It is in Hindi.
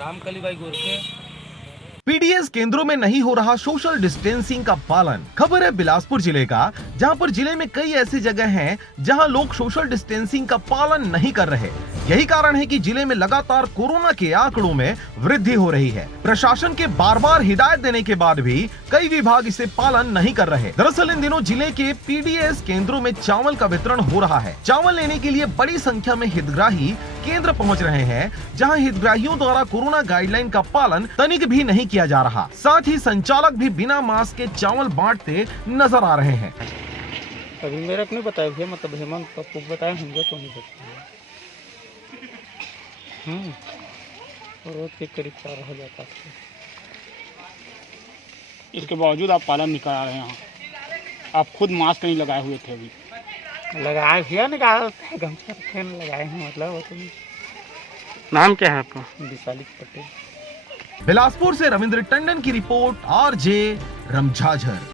रामकली भाई गोरखे। पीडीएस केंद्रों में नहीं हो रहा सोशल डिस्टेंसिंग का पालन। खबर है बिलासपुर जिले का, जहां पर जिले में कई ऐसी जगह हैं जहां लोग सोशल डिस्टेंसिंग का पालन नहीं कर रहे। यही कारण है कि जिले में लगातार कोरोना के आंकड़ों में वृद्धि हो रही है। प्रशासन के बार बार हिदायत देने के बाद भी कई विभाग इसे पालन नहीं कर रहे। दरअसल इन दिनों जिले के पीडीएस केंद्रों में चावल का वितरण हो रहा है। चावल लेने के लिए बड़ी संख्या में हितग्राही केंद्र पहुंच रहे हैं, जहां हितग्राहियों द्वारा कोरोना गाइडलाइन का पालन तनिक भी नहीं किया जा रहा। साथ ही संचालक भी बिना मास्क के चावल बांटते नजर आ रहे हैं। अभी मेरे को नहीं बताया भैया, मतलब हेमंत पप्पू को बताया, मुझे तो नहीं बताया। रोज के करीब 4000 पास। इसके बावजूद आप पालन नहीं करा रहे हैं। आप खुद मास्क नहीं लगाए हुए थे अभी। लगाए भैया ने कहा गमछा रखे लगाए हैं, मतलब वो तो नाम क्या है आपका? विशाली पटेल। बिलासपुर से रविंद्र टंडन की रिपोर्ट, आरजे रमझाझर।